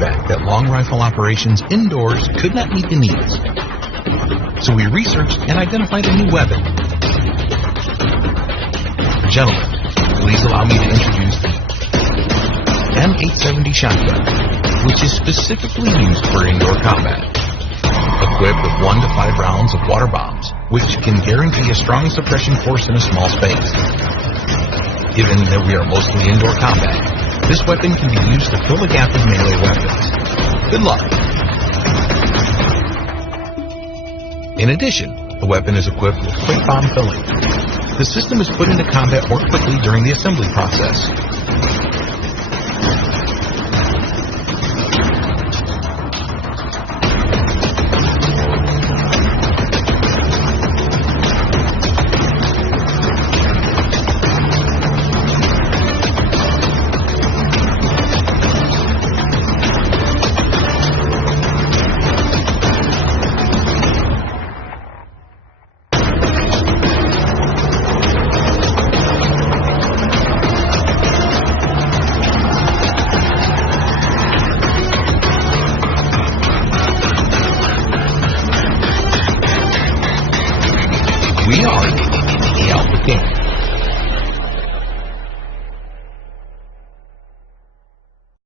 feedback that long rifle operations indoors could not meet the needs. So we researched and identified a new weapon. Gentlemen, please allow me to introduce the M870 shotgun, which is specifically used for indoor combat. Equipped with 1 to 5 rounds of water bombs, which can guarantee a strong suppression force in a small space. Given that we are mostly indoor combat, this weapon can be used to fill the gap of melee weapons. Good luck! In addition, the weapon is equipped with quick bomb filling. The system is put into combat more quickly during the assembly process.